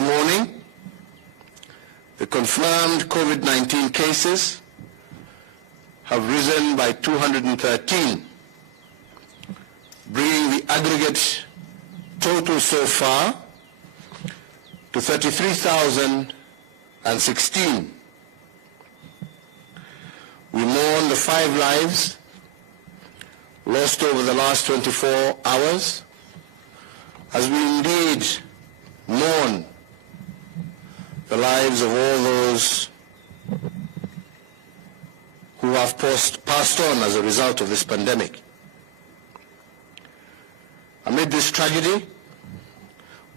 this morning, the confirmed COVID-19 cases have risen by 213, bringing the aggregate total so far to 33,016. We mourn the 5 lives lost over the last 24 hours, as we indeed mourn the lives of all those who have passed on as a result of this pandemic. Amid this tragedy,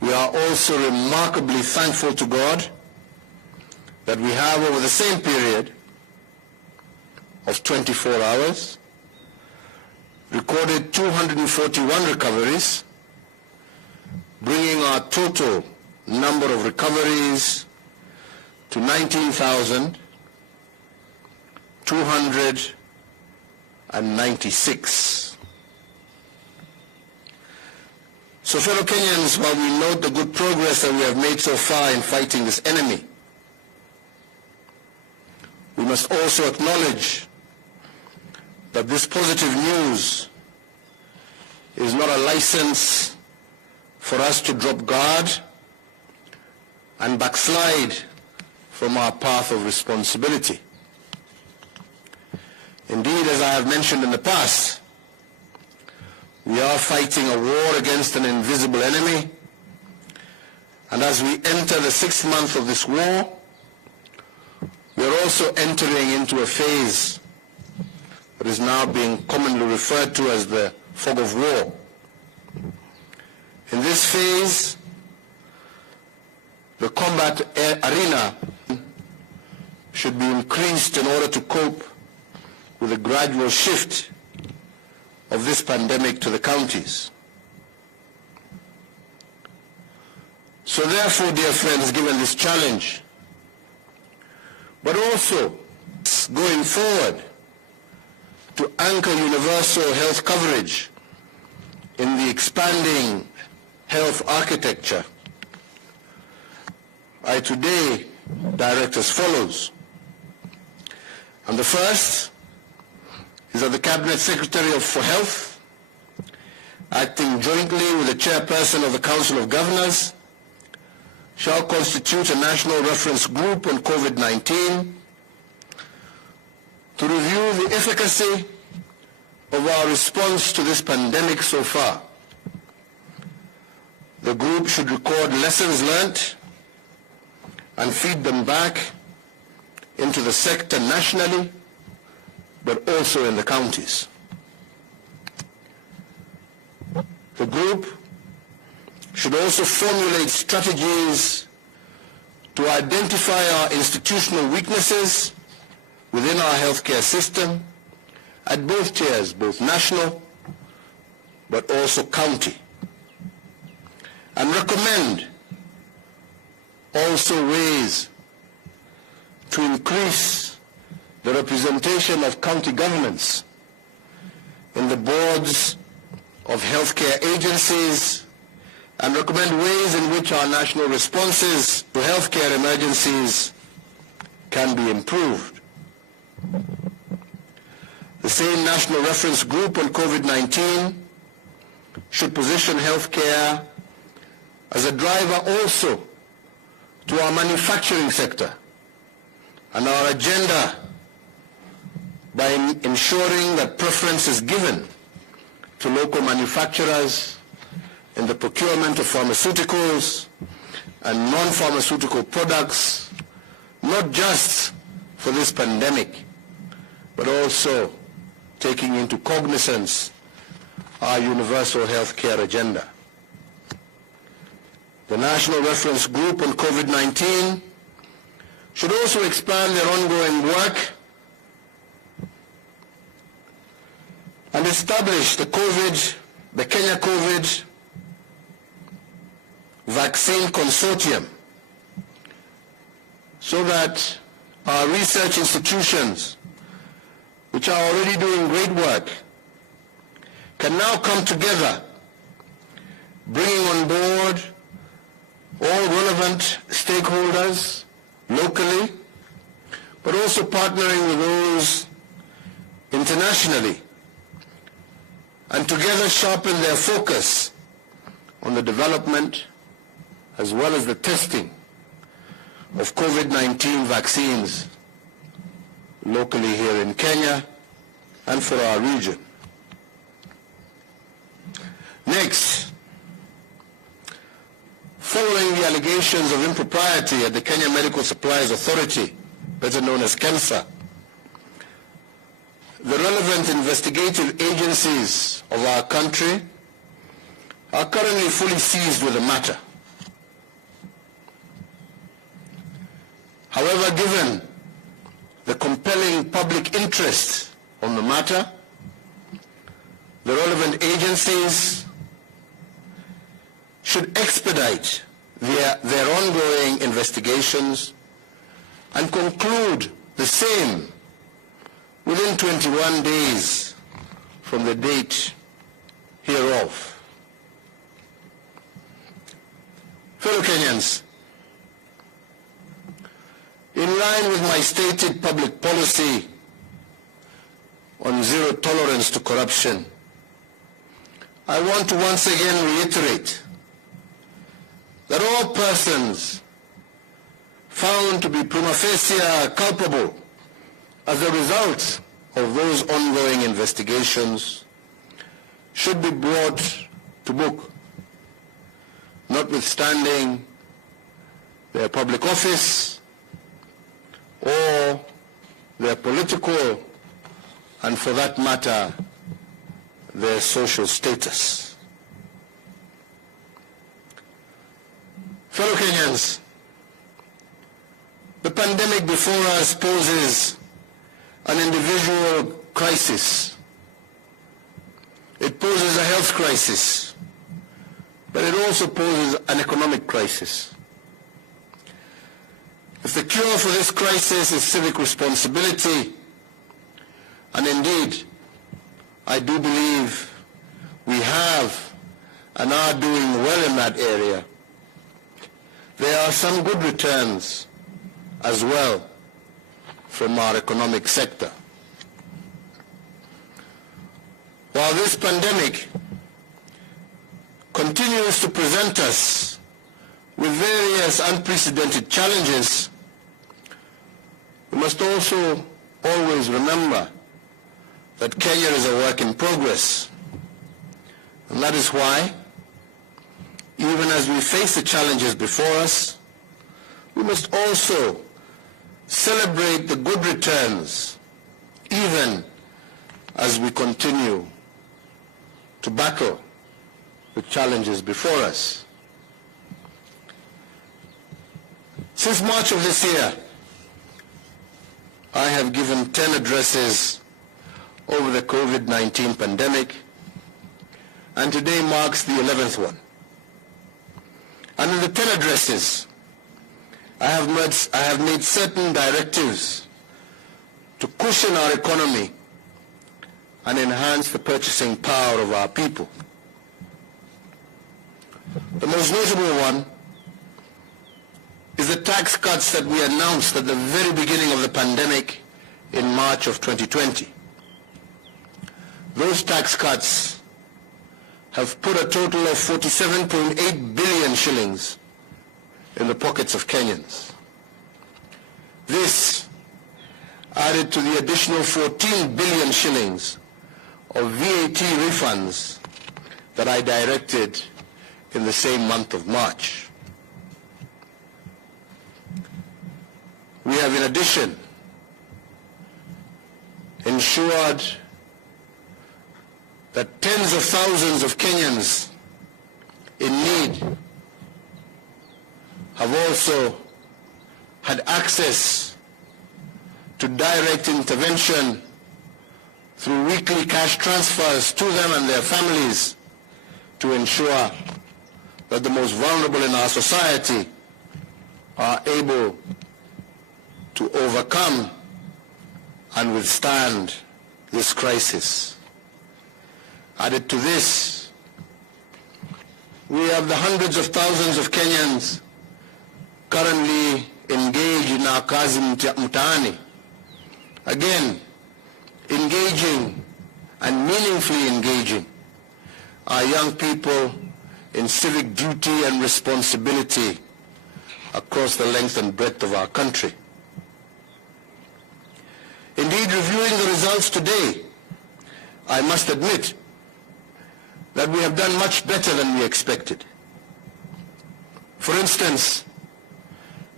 we are also remarkably thankful to God that we have, over the same period of 24 hours, recorded 241 recoveries, bringing our total number of recoveries to 19,296. So, fellow Kenyans, while we note the good progress that we have made so far in fighting this enemy, we must also acknowledge that this positive news is not a license for us to drop guard and backslide from our path of responsibility. Indeed, as I have mentioned in the past, we are fighting a war against an invisible enemy, and as we enter the 6th month of this war, we are also entering into a phase that is now being commonly referred to as the fog of war. In this phase, the combat arena should be increased in order to cope with the gradual shift of this pandemic to the counties. So therefore, dear friends, given this challenge, but also going forward to anchor universal health coverage in the expanding health architecture, I today direct as follows. And the first is that the Cabinet Secretary for Health, acting jointly with the Chairperson of the Council of Governors, shall constitute a national reference group on COVID-19 to review the efficacy of our response to this pandemic so far. The group should record lessons learned and feed them back into the sector nationally, but also in the counties. The group should also formulate strategies to identify our institutional weaknesses within our healthcare system at both tiers, both national but also county, and recommend also ways to increase the representation of county governments in the boards of healthcare agencies, and recommend ways in which our national responses to healthcare emergencies can be improved. The same national reference group on COVID-19 should position healthcare as a driver also to our manufacturing sector and our agenda by ensuring that preference is given to local manufacturers in the procurement of pharmaceuticals and non-pharmaceutical products, not just for this pandemic, but also taking into cognizance our universal health care agenda. The National Reference Group on COVID-19 should also expand their ongoing work and establish the Kenya COVID Vaccine Consortium, so that our research institutions, which are already doing great work, can now come together, bringing on board all relevant stakeholders locally, but also partnering with those internationally, and together sharpen their focus on the development as well as the testing of COVID-19 vaccines locally here in Kenya and for our region. Next, following the allegations of impropriety at the Kenya Medical Supplies Authority, better known as KEMSA, the relevant investigative agencies of our country are currently fully seized with the matter. However, given the compelling public interest on the matter, the relevant agencies should expedite their ongoing investigations and conclude the same within 21 days from the date hereof. Fellow Kenyans, in line with my stated public policy on zero tolerance to corruption, I want to once again reiterate that all persons found to be prima facie culpable as a result of those ongoing investigations should be brought to book, notwithstanding their public office or their political, and for that matter, their social status. Fellow Kenyans, the pandemic before us poses an individual crisis. It poses a health crisis, but it also poses an economic crisis. If the cure for this crisis is civic responsibility, and indeed, I do believe we have and are doing well in that area, there are some good returns as well from our economic sector. While this pandemic continues to present us with various unprecedented challenges, we must also always remember that Kenya is a work in progress. And that is why, even as we face the challenges before us, we must also celebrate the good returns, even as we continue to battle the challenges before us. Since March of this year, I have given 10 addresses over the COVID-19 pandemic, and today marks the 11th one. And in the 10 addresses, I have made certain directives to cushion our economy and enhance the purchasing power of our people. The most notable one is the tax cuts that we announced at the very beginning of the pandemic in March of 2020. Those tax cuts have put a total of 47.8 billion shillings in the pockets of Kenyans. This, added to the additional 14 billion shillings of VAT refunds that I directed in the same month of March. We have in addition ensured that tens of thousands of Kenyans in need have also had access to direct intervention through weekly cash transfers to them and their families to ensure that the most vulnerable in our society are able to overcome and withstand this crisis. Added to this, we have the hundreds of thousands of Kenyans currently engaged in our kazi mtaani. Again, engaging and meaningfully engaging our young people in civic duty and responsibility across the length and breadth of our country. Indeed, reviewing the results today, I must admit that we have done much better than we expected. For instance,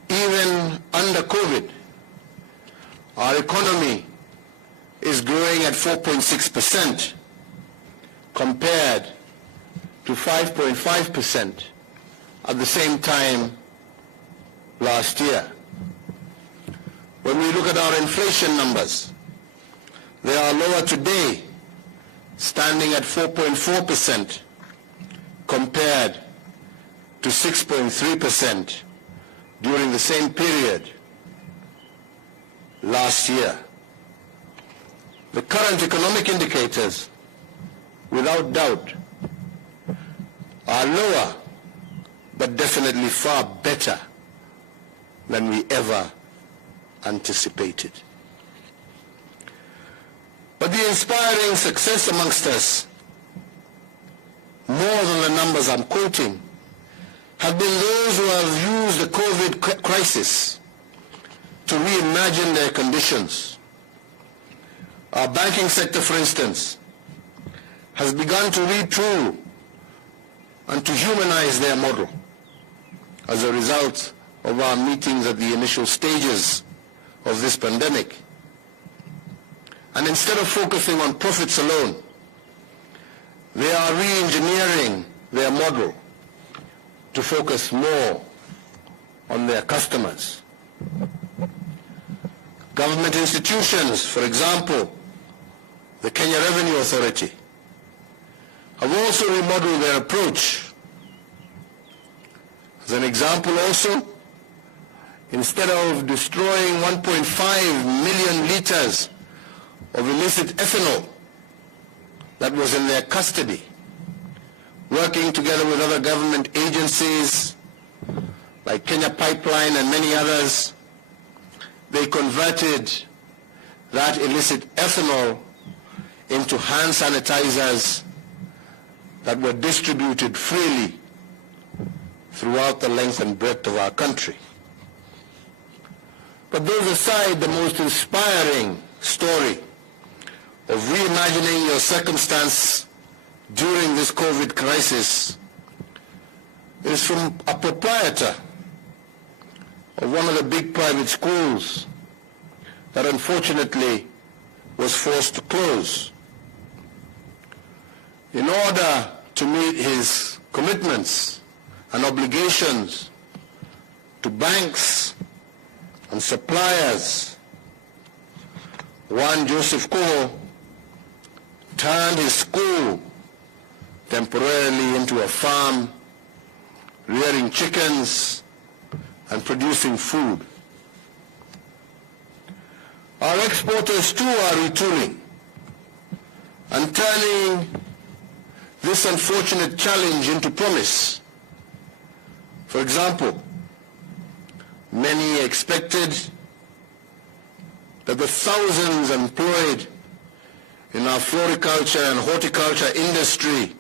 even under COVID, our economy is growing at 4.6% compared to 5.5% at the same time last year. When we look at our inflation numbers, they are lower today, standing at 4.4% compared to 6.3% during the same period last year. The current economic indicators, without doubt, are lower, but definitely far better than we ever anticipated. But the inspiring success amongst us, more than the numbers I'm quoting, have been those who have used the COVID crisis to reimagine their conditions. Our banking sector, for instance, has begun to retool and to humanize their model as a result of our meetings at the initial stages of this pandemic. And instead of focusing on profits alone, they are re-engineering their model to focus more on their customers. Government institutions, for example, the Kenya Revenue Authority, have also remodeled their approach. As an example also, instead of destroying 1.5 million liters of illicit ethanol that was in their custody, working together with other government agencies like Kenya Pipeline and many others, they converted that illicit ethanol into hand sanitizers that were distributed freely throughout the length and breadth of our country. But those aside, the most inspiring story of reimagining your circumstance during this COVID crisis is from a proprietor of one of the big private schools that unfortunately was forced to close. In order to meet his commitments and obligations to banks and suppliers, Juan Joseph Koho turned his school temporarily into a farm, rearing chickens and producing food. Our exporters too are retooling and turning this unfortunate challenge into promise. For example, many expected that the thousands employed in our floriculture and horticulture industry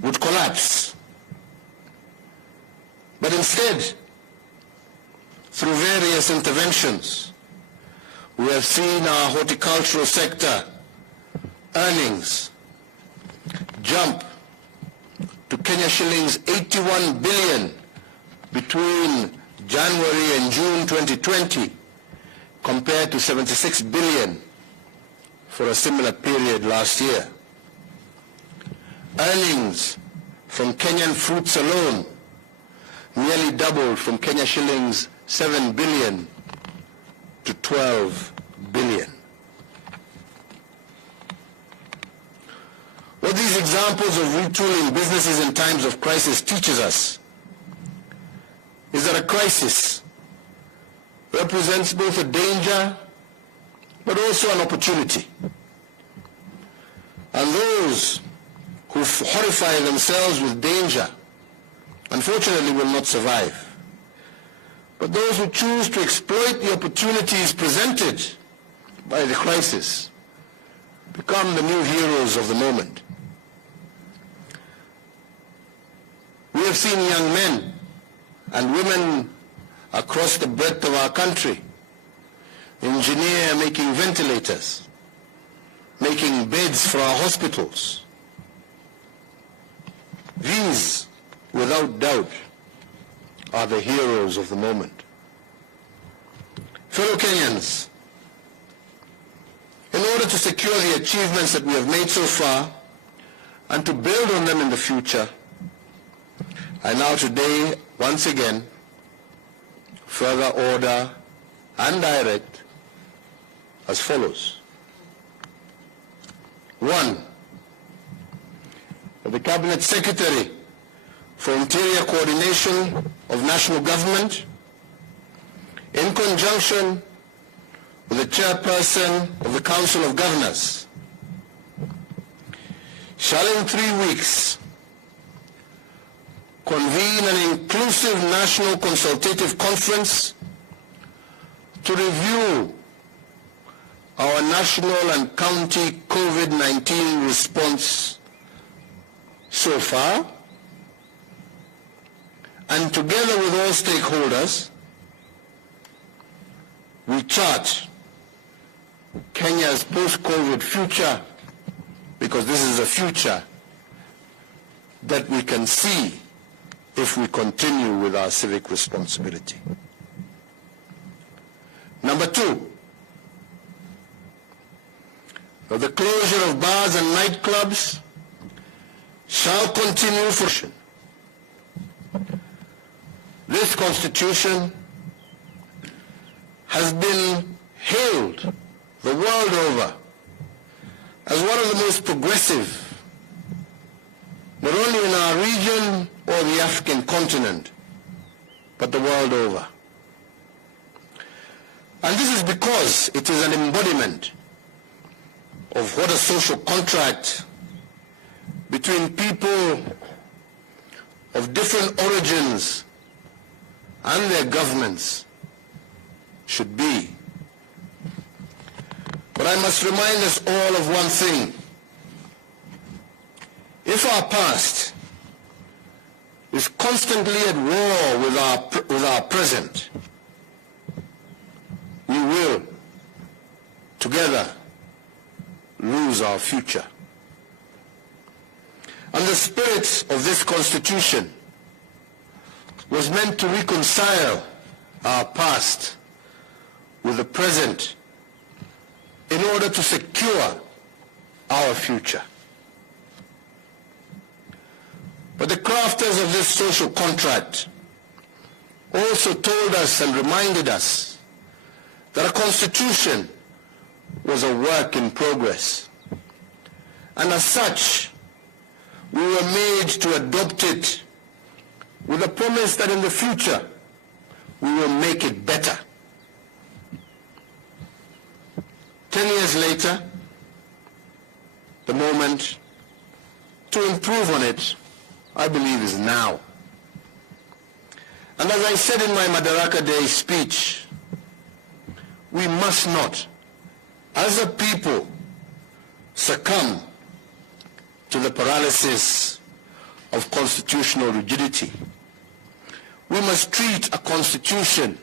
would collapse. But instead, through various interventions, we have seen our horticultural sector earnings jump to Kenya shillings 81 billion between January and June 2020, compared to 76 billion for a similar period last year. Earnings from Kenyan fruits alone nearly doubled from Kenya shillings 7 billion to 12 billion. What these examples of retooling businesses in times of crisis teaches us is that a crisis represents both a danger but also an opportunity. And those who horrify themselves with danger unfortunately will not survive. But those who choose to exploit the opportunities presented by the crisis become the new heroes of the moment. We have seen young men and women across the breadth of our country engineer making ventilators, making beds for our hospitals. These, without doubt, are the heroes of the moment. Fellow Kenyans, in order to secure the achievements that we have made so far and to build on them in the future, I now today, once again, further order and direct as follows. 1. The Cabinet Secretary for Interior Coordination of National Government, in conjunction with the Chairperson of the Council of Governors, shall in 3 weeks convene an inclusive national consultative conference to review our national and county COVID-19 response so far, and together with all stakeholders, we chart Kenya's post-COVID future, because this is a future that we can see if we continue with our civic responsibility. Number 2, the closure of bars and nightclubs shall continue for this Constitution has been hailed the world over as one of the most progressive, not only in our region or the African continent, but the world over. And this is because it is an embodiment of what a social contract between people of different origins and their governments should be. But I must remind us all of one thing. If our past is constantly at war with our present, we will together lose our future. And the spirit of this Constitution was meant to reconcile our past with the present in order to secure our future. But the crafters of this social contract also told us and reminded us that a constitution was a work in progress. And as such, we were made to adopt it with a promise that in the future we will make it better. 10 years later, the moment to improve on it, I believe, is now. And as I said in my Madaraka Day speech, we must not, as a people, succumb to the paralysis of constitutional rigidity. We must treat a constitution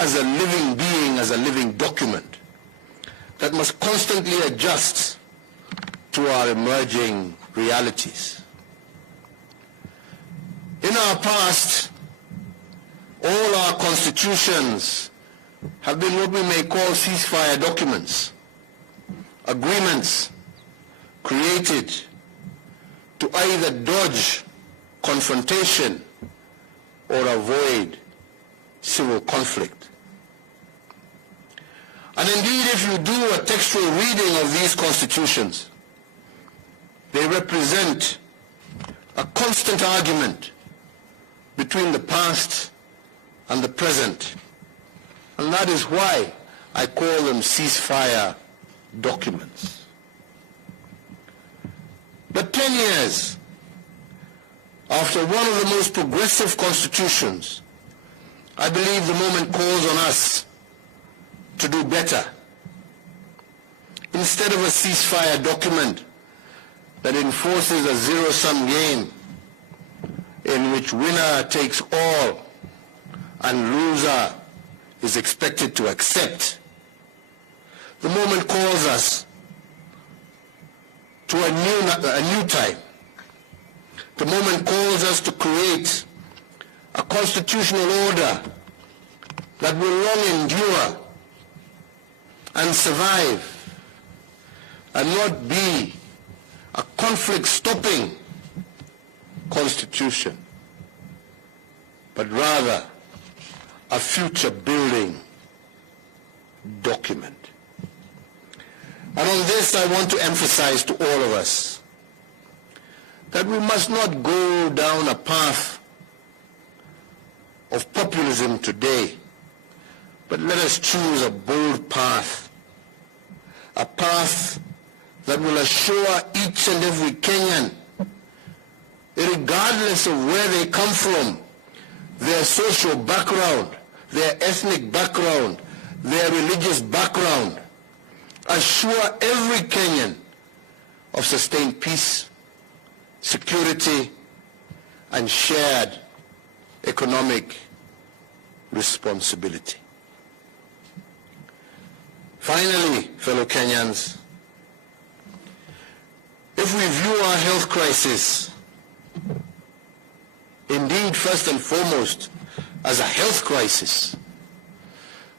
as a living being, as a living document that must constantly adjust to our emerging realities. In our past, all our constitutions have been what we may call ceasefire documents, agreements created to either dodge confrontation or avoid civil conflict. And indeed, if you do a textual reading of these constitutions, they represent a constant argument between the past and the present. And that is why I call them ceasefire documents. But 10 years After one of the most progressive constitutions, I believe the moment calls on us to do better. Instead of a ceasefire document that enforces a zero-sum game in which winner takes all and loser is expected to accept, the moment calls us to a new time. The moment calls us to create a constitutional order that will long endure and survive and not be a conflict-stopping constitution, but rather a future-building document. And on this, I want to emphasize to all of us that we must not go down a path of populism today, but let us choose a bold path, a path that will assure each and every Kenyan, regardless of where they come from, their social background, their ethnic background, their religious background, assure every Kenyan of sustained peace, security, and shared economic responsibility. Finally, fellow Kenyans, if we view our health crisis indeed first and foremost as a health crisis,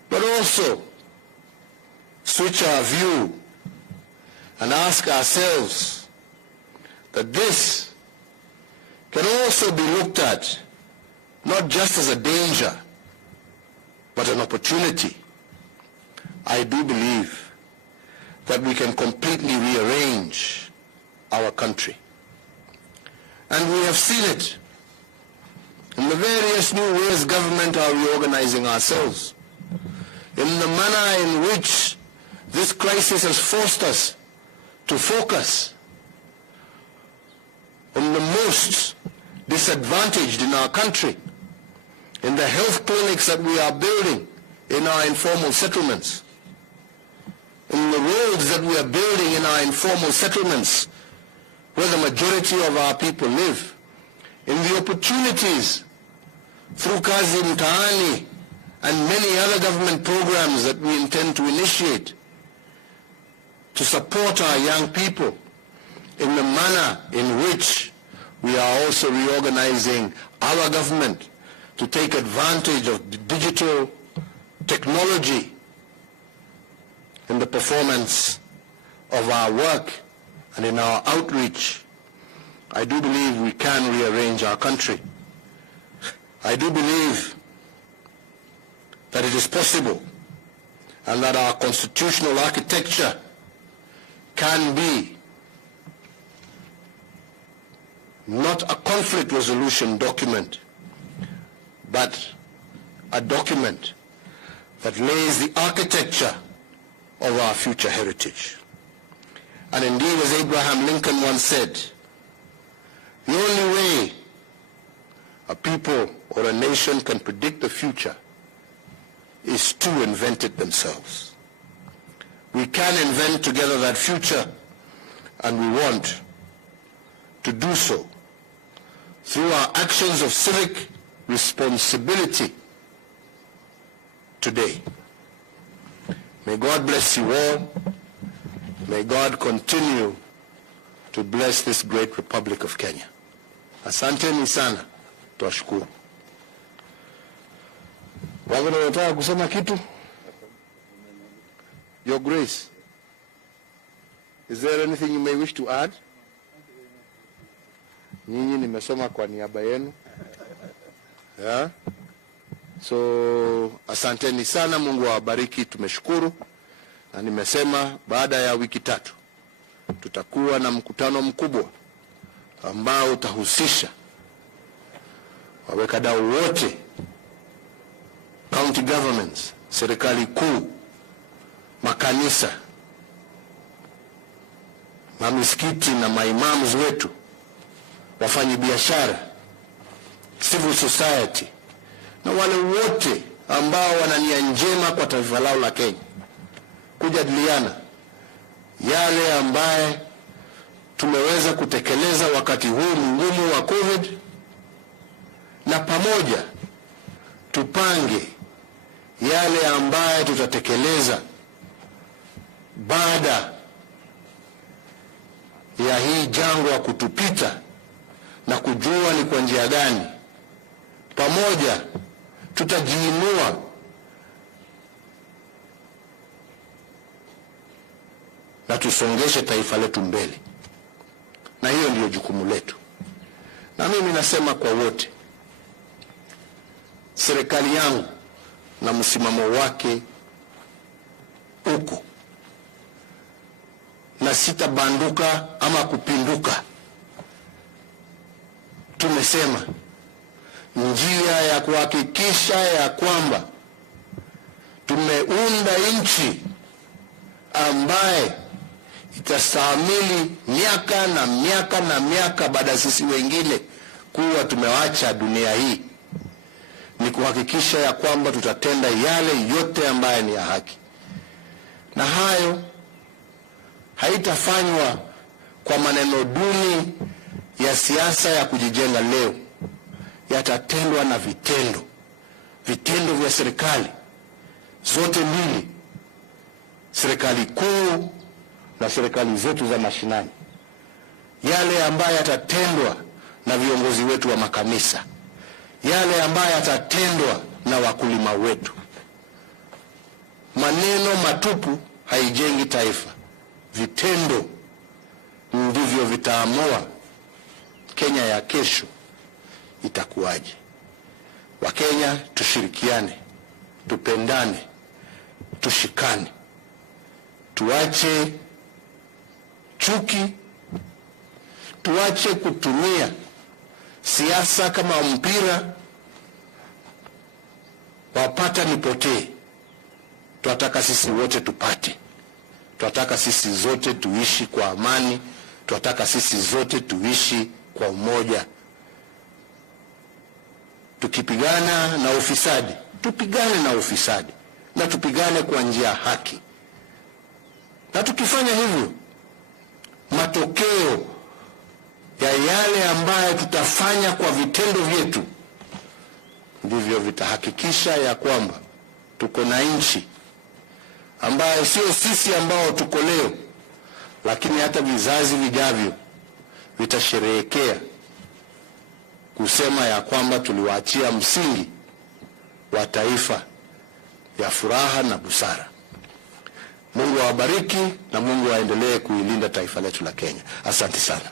but also switch our view and ask ourselves that this can also be looked at not just as a danger, but an opportunity, I do believe that we can completely rearrange our country. And we have seen it in the various new ways government are reorganizing ourselves, in the manner in which this crisis has forced us to focus on the most disadvantaged in our country, in the health clinics that we are building in our informal settlements, in the roads that we are building in our informal settlements where the majority of our people live, in the opportunities through Kazi Mtaani and many other government programs that we intend to initiate to support our young people, in the manner in which we are also reorganizing our government to take advantage of the digital technology in the performance of our work and in our outreach. I do believe we can rearrange our country. I do believe that it is possible and that our constitutional architecture can be not a conflict resolution document, but a document that lays the architecture of our future heritage. And indeed, as Abraham Lincoln once said, the only way a people or a nation can predict the future is to invent it themselves. We can invent together that future, and we want to do so through our actions of civic responsibility today. May God bless you all. May God continue to bless this great Republic of Kenya. Asanteni sana, twashukuru. Wagona unataka kusema kitu? Your Grace, is there anything you may wish to add? Nyinyi nimesoma kwa niaba yenu. Yeah? So, asanteni sana, Mungu awabariki, tumeshukuru. Na nimesema baada ya wiki 3 tutakuwa na mkutano mkubwa ambao utahusisha wawekadau wote, county governments, serikali kuu, makanisa, mamisikiti na maimams wetu, wafanyi biashara, civil society na wale wote ambao wana nia njema kwa taifa lao la Kenya kujadiliana yale ambaye tumeweza kutekeleza wakati huu mgumu wa COVID, na pamoja tupange yale ambaye tutatekeleza baada ya hii jangwa kutupita, na kujua ni kwa njia gani pamoja tutajiinua na tusongeshe taifa letu mbele. Na hiyo ndiyo jukumu letu. Na mimi nasema kwa wote, serikali yangu na msimamo wake uko, na sitabanduka ama kupinduka. Tumesema njia ya kuhakikisha ya kwamba tumeunda nchi ambaye itastahimili miaka na miaka na miaka baada sisi wengine kuwa tumewacha dunia hii, ni kuhakikisha ya kwamba tutatenda yale yote ambaye ni ya haki. Na hayo haitafanywa kwa maneno duni ya siasa ya kujijenga leo, yatatendwa na vitendo. Vitendo vya serikali zote mbili, serikali kuu na serikali zetu za mashinani, yale ambayo yatatendwa na viongozi wetu wa makanisa, yale ambayo yatatendwa na wakulima wetu. Maneno matupu haijengi taifa. Vitendo ndivyo vitaamua Kenya ya kesho itakuwaje. Wakenya tushirikiane, tupendane, tushikane, tuache chuki, tuache kutumia siasa kama mpira wapata nipotee. Tunataka sisi wote tupate. Tunataka sisi zote tuishi kwa amani. Tunataka sisi zote tuishi kwa umoja. Tukipigana na ufisadi, tupigane na ufisadi, na tupigane kwa njia haki. Na tukifanya hivyo, matokeo ya yale ambayo tutafanya kwa vitendo vyetu ndivyo vitahakikisha ya kwamba tuko na nchi ambayo sio sisi ambao tuko leo, lakini hata vizazi vijavyo vitasherehekea kusema ya kwamba tuliwaachia msingi wa taifa ya furaha na busara. Mungu awabariki na Mungu aendelee kuilinda taifa letu la Kenya. Asante sana.